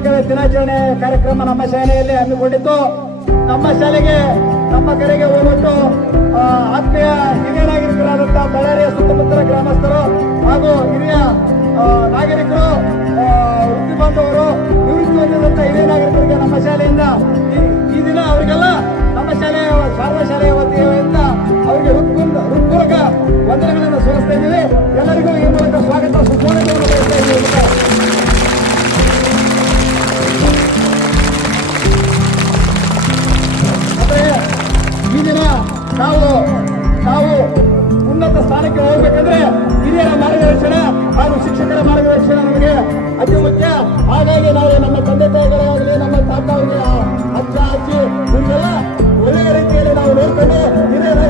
ಶಿಕ್ಷಕರ ದಿನಾಚರಣೆ ಕಾರ್ಯಕ್ರಮ ನಮ್ಮ ಶಾಲೆಯಲ್ಲಿ ಹಮ್ಮಿಕೊಂಡಿದ್ದು, ನಮ್ಮ ಶಾಲೆಗೆ ನಮ್ಮ ಕರೆಗೆ ಹೋಗ್ಬಿಟ್ಟು ಆತ್ಮೀಯ ಹಿರಿಯ ನಾಗರಿಕರಾದಂತಹ ಬಳ್ಳಾರಿಯ ಸುತ್ತಮುತ್ತಲ ಗ್ರಾಮಸ್ಥರು ಹಾಗೂ ಹಿರಿಯ ನಾಗರಿಕರು, ವೃತ್ತಿ ಬಾಂಧವರು, ನಿವೃತ್ತಿ ಹೊಂದಿದಂತಹ ಹಿರಿಯ ನಾಗರಿಕರಿಗೆ ನಮ್ಮ ಶಾಲೆಯಿಂದ ಈ ದಿನ ಅವರಿಗೆಲ್ಲ ನಮ್ಮ ಶಾಲೆಯ ಶಾರದಾ ಶಾಲೆಯ ವತಿಯಿಂದ ಅವರಿಗೆ ಹೃತ್ಪೂರ್ವಕ ವಂದನೆಗಳನ್ನು ಸಲ್ಲಿಸ್ತಾ ಇದ್ದೀವಿ. ಎಲ್ಲರಿಗೂ ಈ ಮೂಲಕ ಸ್ವಾಗತ ಸುಸ್ವಾಗತವನ್ನು ಬಯಸ್ತಾ ಇದ್ದೀವಿ. ಮತ್ತೆ ಈ ದಿನ ನಾವು ಉನ್ನತ ಸ್ಥಾನಕ್ಕೆ ಹೋಗ್ಬೇಕಂದ್ರೆ ಹಿರಿಯರ ಮಾರ್ಗದರ್ಶನ ಹಾಗೂ ಶಿಕ್ಷಕರ ಮಾರ್ಗದರ್ಶನ ನಮಗೆ ಅತಿ ಮುಖ್ಯ. ಹಾಗಾಗಿ ನಾವು ನಮ್ಮ ತಂದೆ ತಾಯಿಗಳಾಗಲಿ, ನಮ್ಮ ತಾತ ಅವರಿಗೆ ಅಜ್ಜ ಅಜ್ಜಿ ಇವರೆಲ್ಲ ಒಳ್ಳೆಯ ರೀತಿಯಲ್ಲಿ ನಾವು ನೋಡಿಕೊಂಡು ಹಿರಿಯರ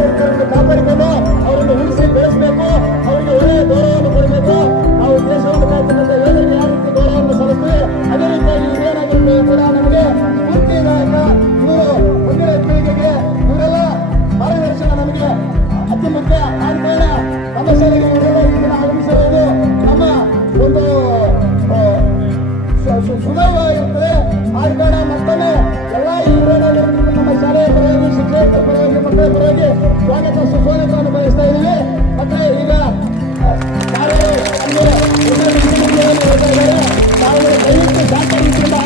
ಕಾಪಾಡಿಕೊಂಡು ಅವರನ್ನು ಉಳಿಸಿ ಬೆಳೆಸಬೇಕು. ಅವರಿಗೆ ಒಳ್ಳೆಯ ಗೌರವವನ್ನು ಕೊಡಬೇಕು. ನಾವು ದೇಶವನ್ನು ಕಾಯ್ತಕ್ಕಂಥ ಯೋಜನೆಗೆ ಯಾವ ರೀತಿ ಗೌರವವನ್ನು ಸಲ್ಲಿಸ್ತೀವಿ, ಅದೇ ರೀತಿಯಾಗಿ ಹಿರಿಯ ನಾಗರಿಕರು ಕೂಡ ನಮಗೆ ಸ್ಫೂರ್ತಿದಾಯಕ. ಇವರು ಮುಂದಿನ ಪೀಳಿಗೆಗೆ ಇವರೆಲ್ಲ ಮಾರ್ಗದರ್ಶನ ನಮಗೆ ಅತಿ ಮುಖ್ಯ. ಆದ ಕಾರಣ ನಮ್ಮ ಶಾಲೆಗೆ ಇವರೆಲ್ಲ ಈ ದಿನ ಆಗಮಿಸಿರುವುದು ನಮ್ಮ ಒಂದು ಸುಲಭವಾಗಿರುತ್ತದೆ. ಆದ ಕಾರಣ ಮತ್ತೊಮ್ಮೆ ಎಲ್ಲ ಇವರಲ್ಲಿ ನಮ್ಮ ಶಾಲೆಯ ಪರವಾಗಿ, ಶಿಕ್ಷಕರ ಪರವಾಗಿ, ಮಕ್ಕಳ ಪರವಾಗಿ ಸ್ವಾಗತ ಸುಸ್ವಾಗತವನ್ನು ಬಯಸ್ತಾ ಇದ್ದೀವಿ. ಮತ್ತೆ ಈಗ ಶಾಲೆಗಳು ದಯವಿಟ್ಟು ಶಾಂತ ರೀತಿಯಿಂದ